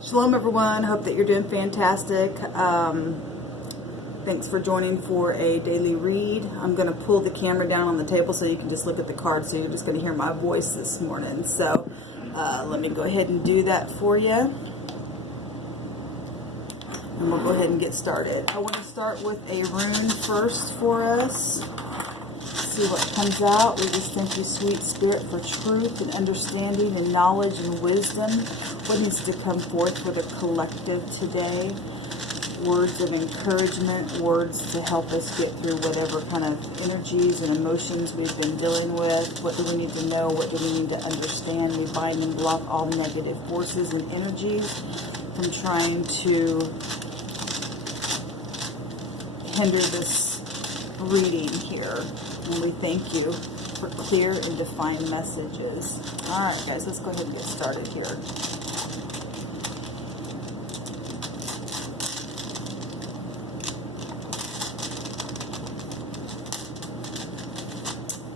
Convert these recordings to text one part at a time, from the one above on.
Shalom everyone, hope that you're doing fantastic. Thanks for joining for a daily read. I'm going to pull the camera down on the table so you can just look at the cards, so you're just going to hear my voice this morning. So let me go ahead and do that for you. And we'll go ahead and get started. I want to start with a rune first for us. See what comes out. We just thank you, sweet spirit, for truth and understanding and knowledge and wisdom. What needs to come forth for the collective today? Words of encouragement, words to help us get through whatever kind of energies and emotions we've been dealing with. What do we need to know? What do we need to understand? We bind and block all negative forces and energies from trying to hinder this reading here. And we thank you for clear and defined messages. Alright guys, let's go ahead and get started here.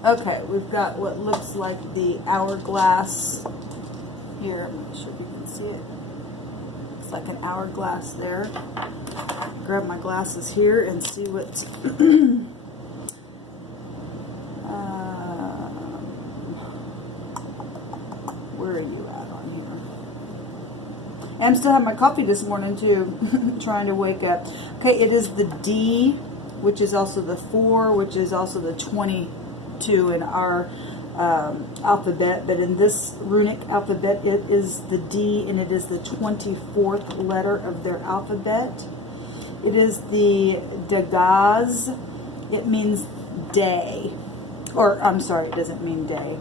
Okay, we've got what looks like the hourglass here. I'm not sure if you can see it. It's like an hourglass there. Grab my glasses here and see what where are you at on here? And I still have my coffee this morning too, trying to wake up. Okay, it is the D, which is also the 4, which is also the 22 in our alphabet, but in this runic alphabet it is the D, and it is the 24th letter of their alphabet. It is the Dagaz. It means day, or I'm sorry, it doesn't mean day.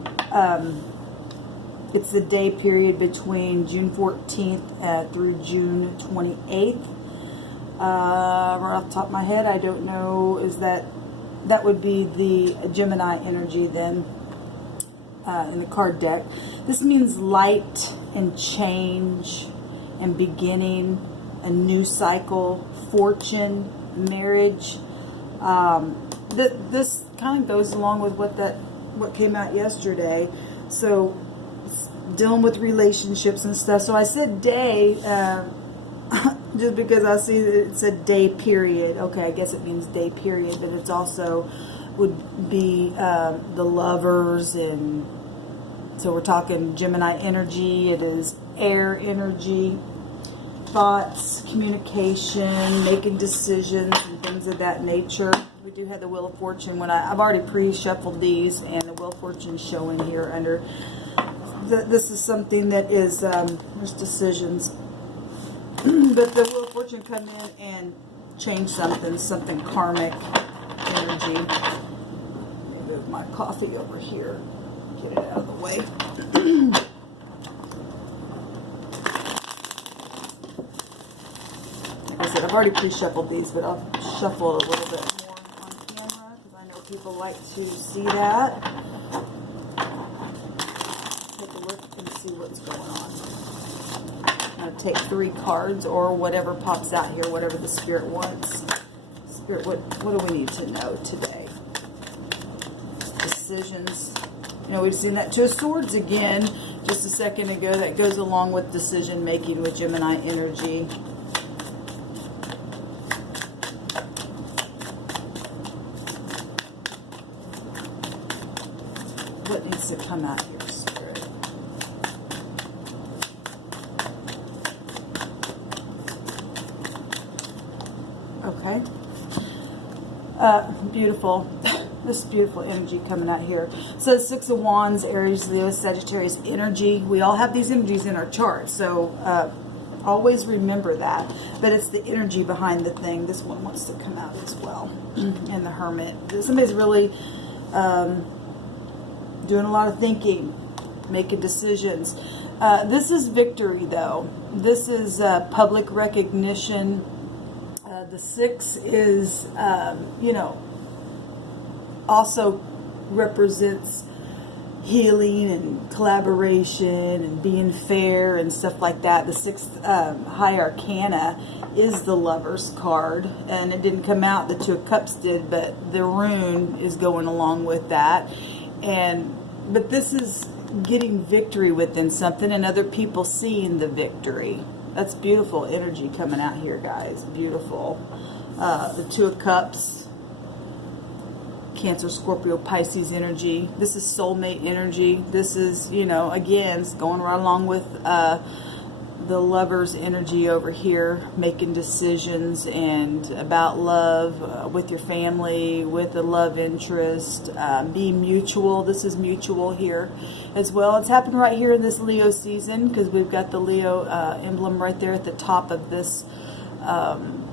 It's the day period between June 14th through June 28th. Right off the top of my head, I don't know, is that would be the Gemini energy then in the card deck. This means light and change and beginning, a new cycle, fortune, marriage. This kind of goes along with what came out yesterday. So dealing with relationships and stuff. So I said day just because I see that it said day period. Okay, I guess it means day period, but it's also would be the lovers, and so we're talking Gemini energy. It is air energy, thoughts, communication, making decisions, and things of that nature. We do have the Wheel of Fortune. When I've already pre-shuffled these, and the Wheel of Fortune showing here under. This is something that is there's decisions. But the Wheel of Fortune come in and change something karmic energy. Let me move my coffee over here, get it out of the way. Like I said, I've already pre-shuffled these, but I'll shuffle a little bit more on camera because I know people like to see that. Take a look and see what's going on. I'm going to take 3 cards or whatever pops out here, whatever the Spirit wants. Spirit, what do we need to know today? Decisions. You know, we've seen that Two of Swords again just a second ago. That goes along with decision making with Gemini energy. What needs to come out here? Okay. Beautiful. This beautiful energy coming out here. So 6 of Wands, Aries, Leo, Sagittarius energy. We all have these energies in our chart, so always remember that. But it's the energy behind the thing. This one wants to come out as well. And the Hermit. Somebody's really doing a lot of thinking, making decisions. This is victory, though. This is public recognition. The 6 is, also represents healing and collaboration and being fair and stuff like that. The 6th High Arcana is the Lover's card, and it didn't come out, the 2 of Cups did, but the rune is going along with that. But this is getting victory within something and other people seeing the victory. That's beautiful energy coming out here, guys. Beautiful. The Two of Cups. Cancer, Scorpio, Pisces energy. This is soulmate energy. This is, you know, again, it's going right along with the Lover's energy over here, making decisions and about love with your family, with the love interest, being mutual. This is mutual here as well. It's happened right here in this Leo season because we've got the Leo emblem right there at the top of this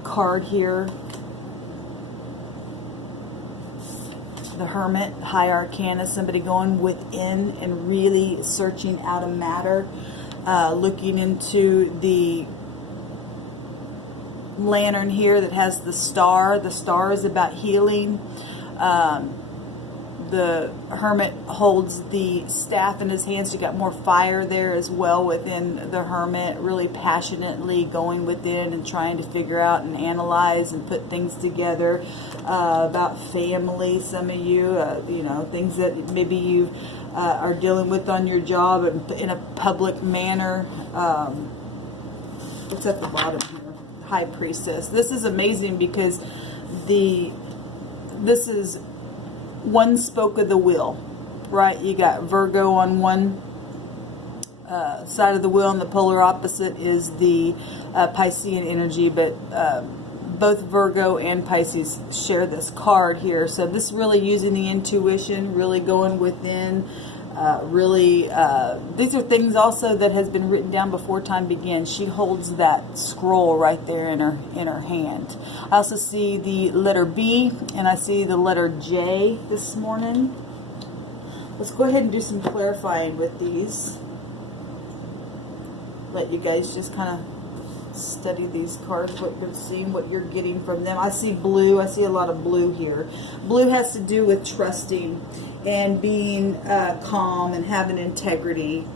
card here. The Hermit, High Arcana, somebody going within and really searching out a matter. Looking into the lantern here that has the star. The star is about healing. The Hermit holds the staff in his hands. You got more fire there as well within the Hermit, really passionately going within and trying to figure out and analyze and put things together about family. Some of you, you know, things that maybe you are dealing with on your job in a public manner. What's at the bottom here? High Priestess. This is amazing because this is one spoke of the wheel, right? You got Virgo on one side of the wheel, and the polar opposite is the Piscean energy, but both Virgo and Pisces share this card here. So this really using the intuition, really going within, these are things also that has been written down before time began. She holds that scroll right there in her hand. I also see the letter B and I see the letter J this morning. Let's go ahead and do some clarifying with these. Let you guys just kind of study these cards, what you're seeing, what you're getting from them. I see blue. I see a lot of blue here. Blue has to do with trusting and being calm and having integrity,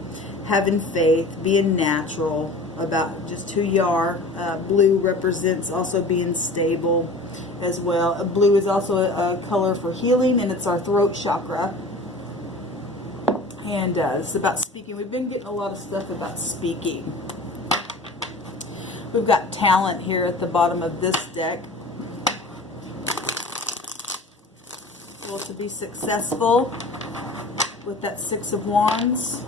having faith, being natural about just who you are. Blue represents also being stable as well. Blue is also a color for healing, and it's our throat chakra. And it's about speaking. We've been getting a lot of stuff about speaking. We've got talent here at the bottom of this deck. Well, to be successful with that Six of Wands.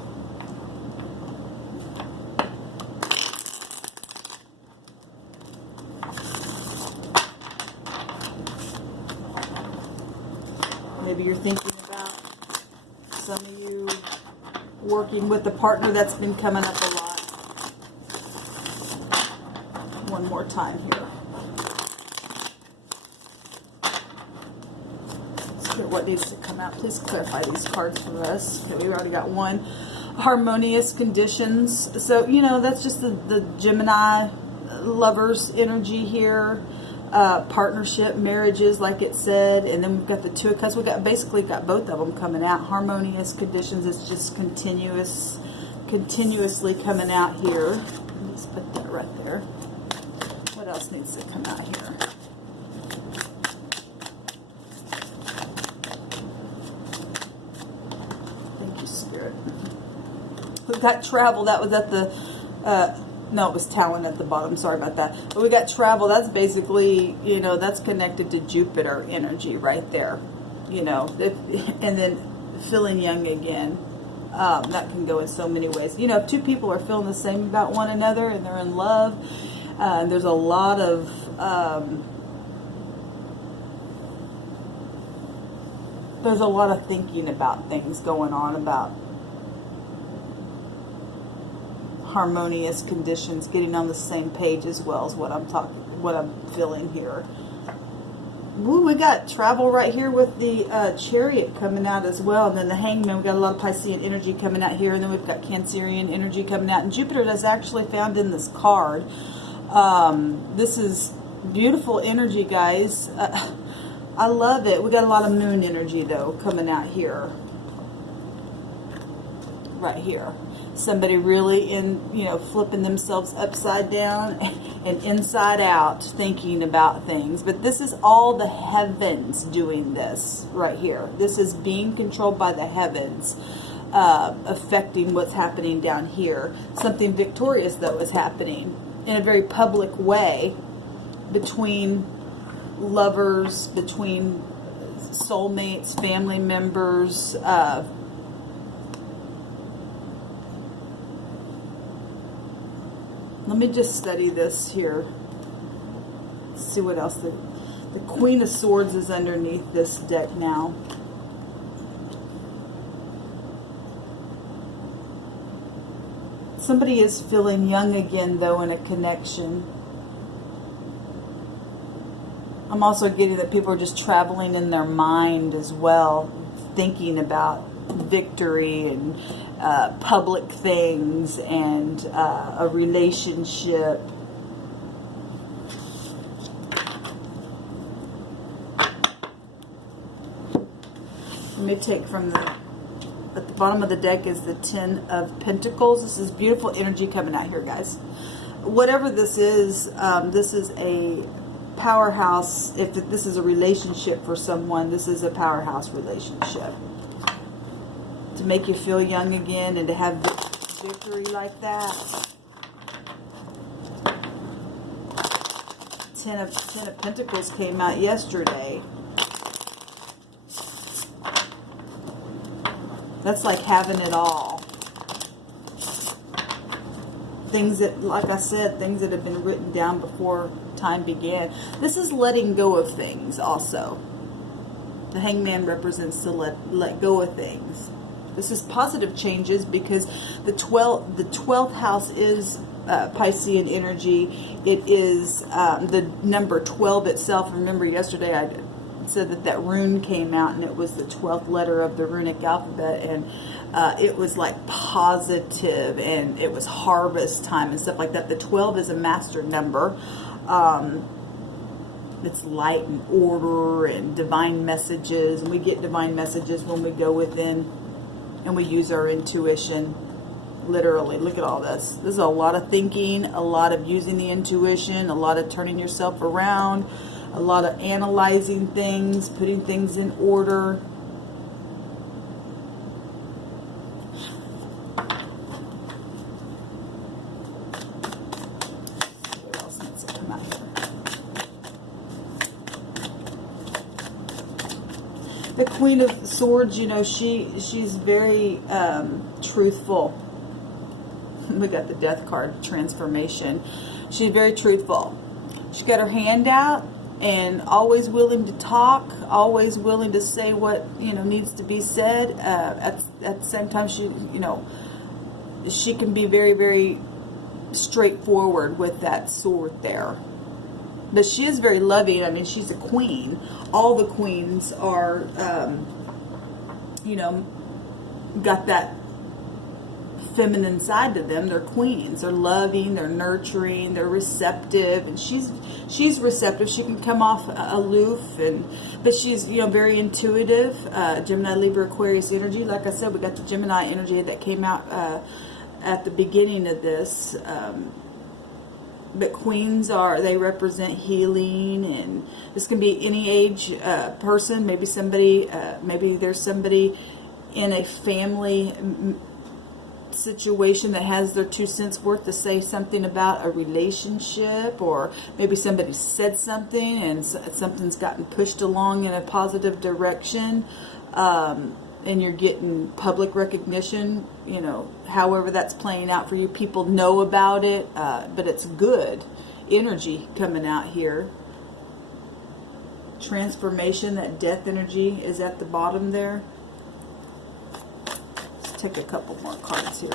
Maybe you're thinking about some of you working with a partner that's been coming up a lot. One more time here. Let's get what needs to come out. Please clarify these cards for us. Okay, we've already got one. Harmonious conditions. So, you know, that's just the Gemini lovers energy here. Partnership, marriages, like it said. And then we've got the Two of Cups. We've got basically got both of them coming out. Harmonious conditions. It's just continuously coming out here. Let's put that right there. What else needs to come out here? Thank you, Spirit. We've got travel. That was at the, no, it was talent at the bottom. Sorry about that. But we got travel. That's basically, you know, that's connected to Jupiter energy right there. You know, and then feeling young again. That can go in so many ways. You know, if two people are feeling the same about one another and they're in love, and there's a lot of thinking about things going on about harmonious conditions, getting on the same page as well as what I'm feeling here. Ooh, we got travel right here with the Chariot coming out as well, and then the Hangman. We got a lot of Piscean energy coming out here, and then we've got Cancerian energy coming out, and Jupiter is actually found in this card. This is beautiful energy, guys. I love it. We got a lot of Moon energy though coming out here, right here. Somebody really flipping themselves upside down and inside out, thinking about things. But this is all the heavens doing this right here. This is being controlled by the heavens. affecting what's happening down here. Something victorious, though, is happening in a very public way between lovers, between soulmates, family members. Let me just study this here. See what else. The Queen of Swords is underneath this deck now. Somebody is feeling young again, though, in a connection. I'm also getting that people are just traveling in their mind as well, thinking about victory and public things and a relationship. Let me take from at the bottom of the deck is the Ten of Pentacles. This is beautiful energy coming out here, guys. Whatever this is a powerhouse. If this is a relationship for someone, this is a powerhouse relationship. To make you feel young again and to have victory like that. Ten of Pentacles came out yesterday. That's like having it all. Things that, like I said, things that have been written down before time began. This is letting go of things also. The Hangman represents to let go of things. This is positive changes because the 12th house is Piscean energy. It is the number 12 itself. Remember yesterday I said that rune came out and it was the 12th letter of the runic alphabet, and it was like positive and it was harvest time and stuff like that. The 12 is a master number. It's light and order and divine messages, and we get divine messages when we go within and we use our intuition. Literally, look at all this. This is a lot of thinking, a lot of using the intuition, a lot of turning yourself around, a lot of analyzing things, putting things in order. What else needs to come out here? The Queen of Swords, you know, she's very truthful. We got the Death card, transformation. She's very truthful. She got her hand out and always willing to talk, always willing to say what, you know, needs to be said. At the same time, she, you know, she can be very, very straightforward with that sword there. But she is very loving. I mean, she's a queen. All the queens are, you know, got that feminine side to them. They're queens. They're loving, they're nurturing, they're receptive, and she's receptive. She can come off aloof, but she's, you know, very intuitive. Gemini, Libra, Aquarius energy. Like I said, we got the Gemini energy that came out at the beginning of this. But queens they represent healing, and this can be any age person. Maybe somebody, maybe there's somebody in a family situation that has their 2 cents worth to say something about a relationship, or maybe somebody said something and something's gotten pushed along in a positive direction, and you're getting public recognition, you know, however that's playing out for you. People know about it, but it's good energy coming out here. Transformation, that death energy is at the bottom there. Take a couple more cards here.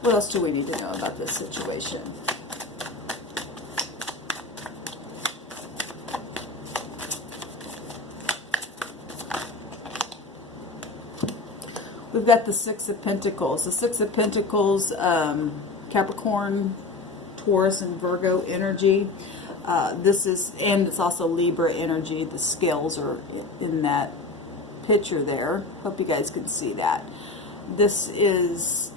What else do we need to know about this situation? We've got the Six of Pentacles. The Six of Pentacles, Capricorn, Taurus, and Virgo energy. This is, and it's also Libra energy. The scales are in that picture there. Hope you guys can see that. This is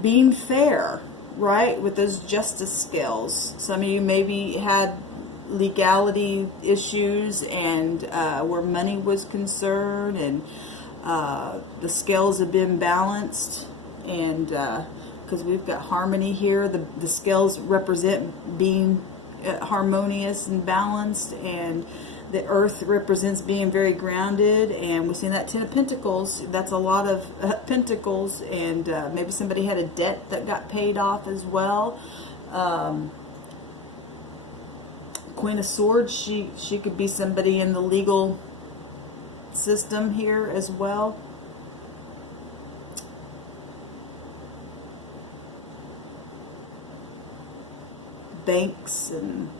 being fair. right? With those justice scales. Some of you maybe had legality issues and where money was concerned, and the scales have been balanced, and because we've got harmony here, the scales represent being harmonious and balanced, and the earth represents being very grounded, and we've seen that 10 of Pentacles. That's a lot of pentacles, and maybe somebody had a debt that got paid off as well. Queen of Swords, she could be somebody in the legal system here as well. Banks and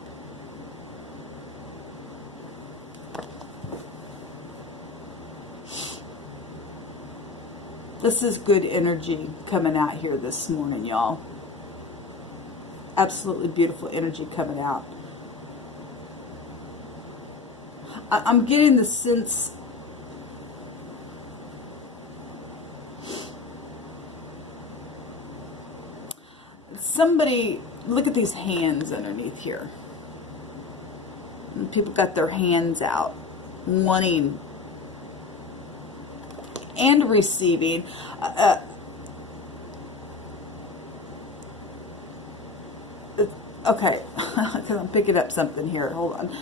this is good energy coming out here this morning, y'all. Absolutely beautiful energy coming out. I'm getting the sense somebody, look at these hands underneath here. People got their hands out, wanting and receiving. Okay, because I'm picking up something here. Hold on.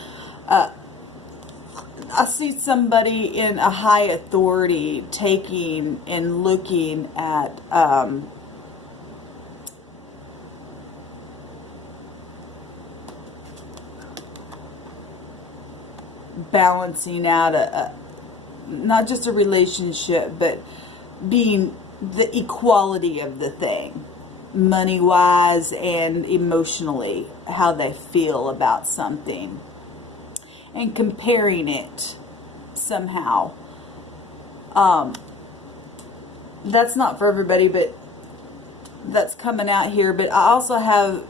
I see somebody in a high authority taking and looking at balancing out not just a relationship, but being the equality of the thing, money-wise and emotionally, how they feel about something, and comparing it somehow. That's not for everybody, but that's coming out here. But I also have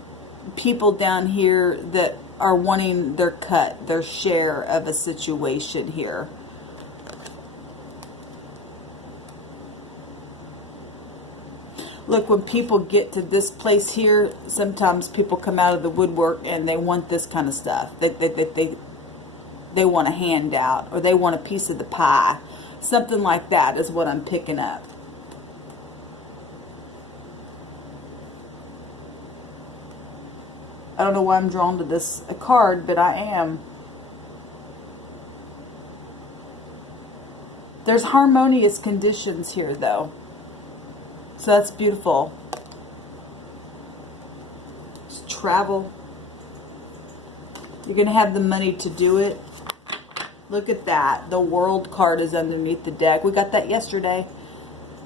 people down here that are wanting their cut, their share of a situation here. Look, when people get to this place here, sometimes people come out of the woodwork and they want this kind of stuff. They want a handout, or they want a piece of the pie. Something like that is what I'm picking up. I don't know why I'm drawn to this card, but I am. There's harmonious conditions here, though. So that's beautiful. Just travel. You're going to have the money to do it. Look at that. The World card is underneath the deck. We got that yesterday.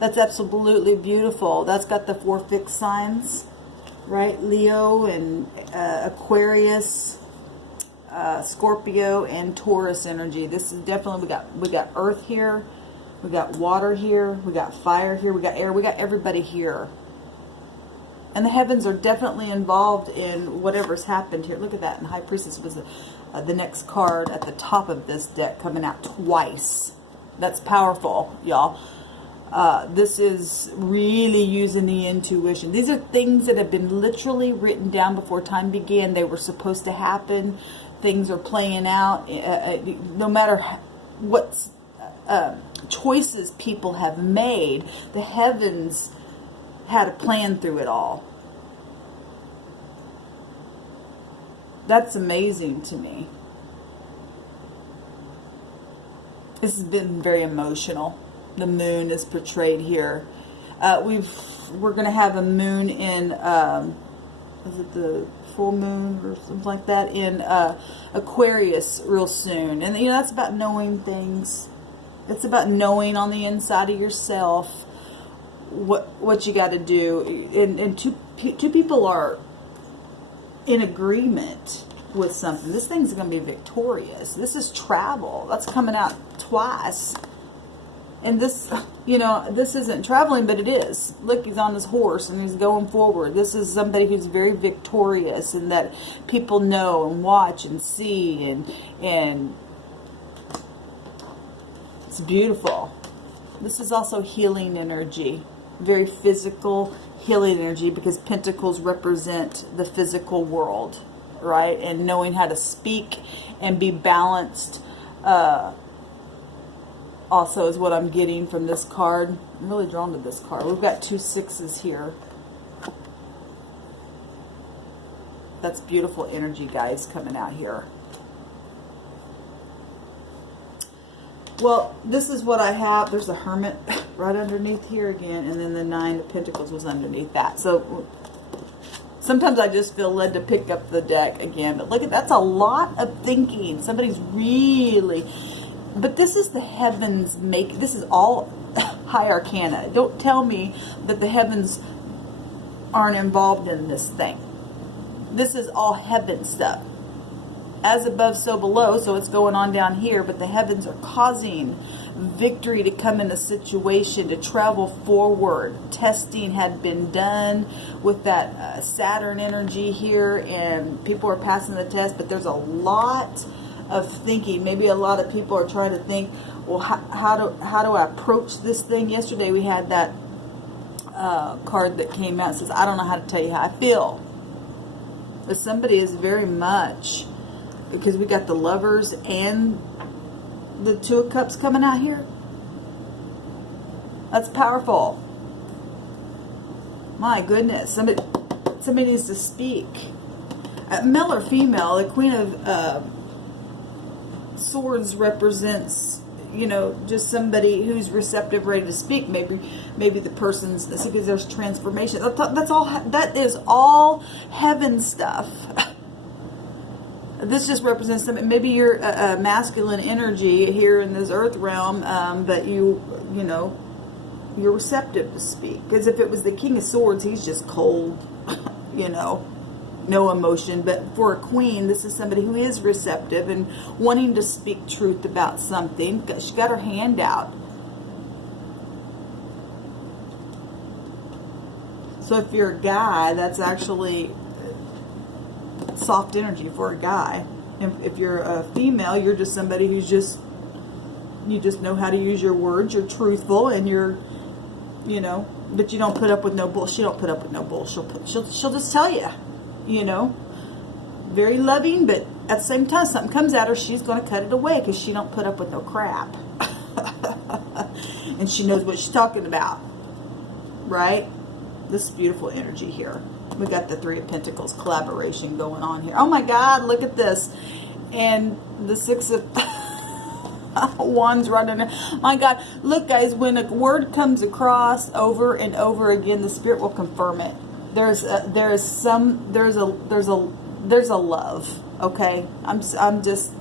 That's absolutely beautiful. That's got the 4 fixed signs, right? Leo and Aquarius, Scorpio, and Taurus energy. This is definitely, we got earth here. We got water here, we got fire here, we got air, we got everybody here. And the heavens are definitely involved in whatever's happened here. Look at that. And High Priestess was the next card at the top of this deck, coming out twice. That's powerful, y'all. This is really using the intuition. These are things that have been literally written down before time began. They were supposed to happen. Things are playing out. No matter what's choices people have made, the heavens had a plan through it all. That's amazing to me. This has been very emotional. The moon is portrayed here. We're going to have a moon in is it the full moon or something like that in Aquarius real soon. And that's about knowing things. It's about knowing on the inside of yourself what you got to do. And two people are in agreement with something. This thing's going to be victorious. This is travel. That's coming out twice. And this, this isn't traveling, but it is. Look, he's on his horse and he's going forward. This is somebody who's very victorious and that people know and watch and see, and it's beautiful. This is also healing energy, very physical healing energy, because pentacles represent the physical world, right? And knowing how to speak and be balanced also is what I'm getting from this card. I'm really drawn to this card. We've got 2 6s here. That's beautiful energy, guys, coming out here. Well, this is what I have. There's a Hermit right underneath here again, and then the 9 of Pentacles was underneath that. So sometimes I just feel led to pick up the deck again. But look, that's a lot of thinking. Somebody's really... But this is the heavens make. This is all high arcana. Don't tell me that the heavens aren't involved in this thing. This is all heaven stuff. As above, so below. So it's going on down here. But the heavens are causing victory to come in a situation, to travel forward. Testing had been done with that Saturn energy here, and people are passing the test. But there's a lot of thinking. Maybe a lot of people are trying to think, well, how do I approach this thing? Yesterday we had that card that came out. It says, I don't know how to tell you how I feel. But somebody is very much, because we got the Lovers and the 2 of Cups coming out here. That's powerful. My goodness. Somebody needs to speak. Male or female, the Queen of Swords represents, you know, just somebody who's receptive, ready to speak. Maybe the person's, because there's transformation. That's all. That is all heaven stuff. This just represents something. Maybe you're a masculine energy here in this earth realm, but you know, you're receptive to speak. Because if it was the King of Swords, he's just cold, you know. No emotion. But for a queen, this is somebody who is receptive and wanting to speak truth about something. She got her hand out. So if you're a guy, that's actually soft energy for a guy. If you're a female, you're just somebody who's just, you just know how to use your words. You're truthful, and you're, you know, but you don't put up with no bull. She don't put up with no bull. She'll just tell you. You know, very loving, but at the same time, something comes at her, she's going to cut it away, because she don't put up with no crap. And she knows what she's talking about, right? This is beautiful energy here. We got the 3 of Pentacles collaboration going on here. Oh my God, look at this. And the 6 of Wands right in there. My God, look, guys, when a word comes across over and over again, the Spirit will confirm it. There's a love, okay? I'm just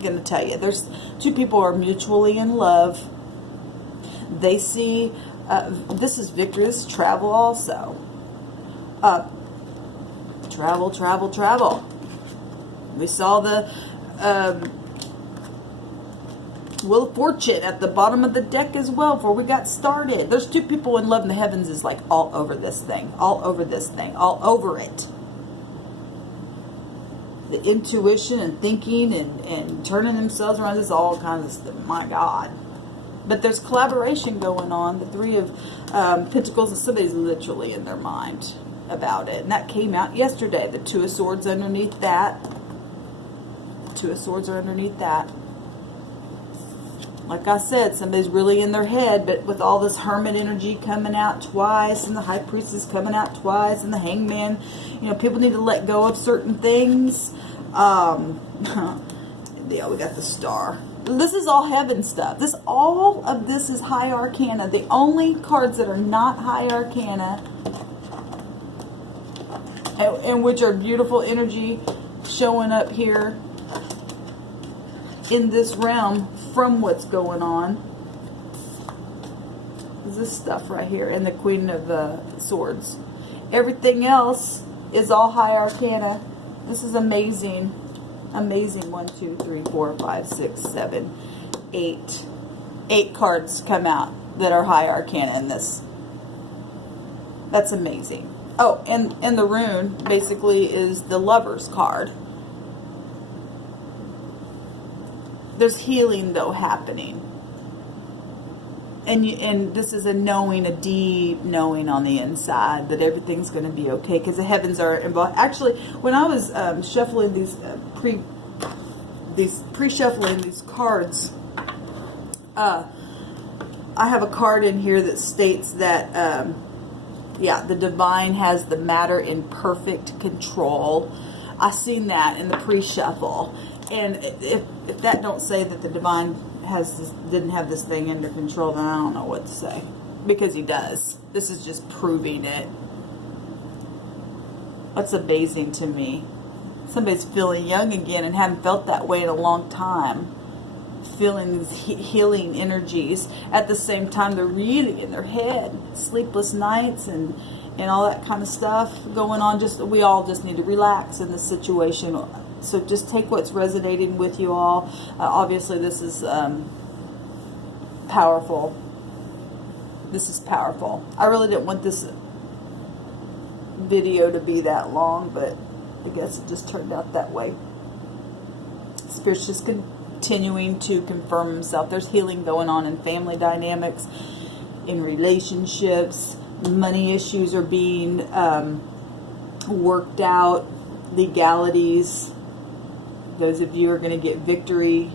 gonna tell you, there's 2 people are mutually in love. They see this is victory. This is travel also. Travel. We saw the Wheel of Fortune at the bottom of the deck as well before we got started. There's 2 people in love, and the heavens is like all over this thing. All over this thing. All over it. The intuition and thinking and turning themselves around is all kinds of stuff. My God. But there's collaboration going on. The 3 of Pentacles, and somebody's literally in their mind about it. And that came out yesterday. The 2 of Swords underneath that. The 2 of Swords are underneath that. Like I said, somebody's really in their head, but with all this Hermit energy coming out twice, and the High Priestess coming out twice, and the Hangman, you know, people need to let go of certain things. Yeah, we got the Star. This is all heaven stuff. All of this is high arcana. The only cards that are not high arcana, and which are beautiful energy showing up here in this realm from what's going on, is this stuff right here, and the Queen of Swords. Everything else is all high arcana. This is amazing. Amazing. 1, 2, 3, 4, 5, 6, 7, 8. 8 cards come out that are high arcana in this. That's amazing. Oh, and the rune basically is the Lover's card. There's healing, though, happening. and this is a knowing, a deep knowing on the inside that everything's going to be okay because the heavens are involved. Actually, when I was shuffling these pre-shuffling these cards, I have a card in here that states that the divine has the matter in perfect control. I seen that in the pre-shuffle, and if that don't say that the divine didn't have this thing under control, then I don't know what to say, because he does. This is just proving it. That's amazing to me. Somebody's feeling young again and haven't felt that way in a long time. Feeling these healing energies. At the same time, they're really in their head. Sleepless nights and all that kind of stuff going on. We all just need to relax in this situation. So just take what's resonating with you all. Obviously, this is powerful. This is powerful. I really didn't want this video to be that long, but I guess it just turned out that way. Spirit's just continuing to confirm himself. There's healing going on in family dynamics, in relationships. Money issues are being worked out. Legalities. Those of you are going to get victory.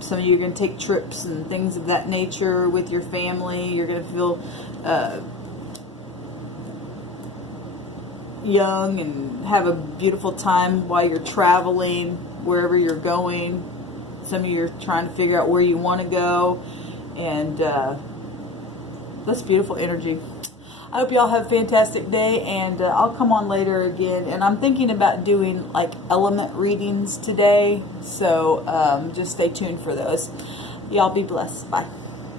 Some of you are going to take trips and things of that nature with your family. You're going to feel young and have a beautiful time while you're traveling, wherever you're going. Some of you are trying to figure out where you want to go. And that's beautiful energy. I hope y'all have a fantastic day, and I'll come on later again. And I'm thinking about doing like element readings today, so just stay tuned for those. Y'all be blessed. Bye.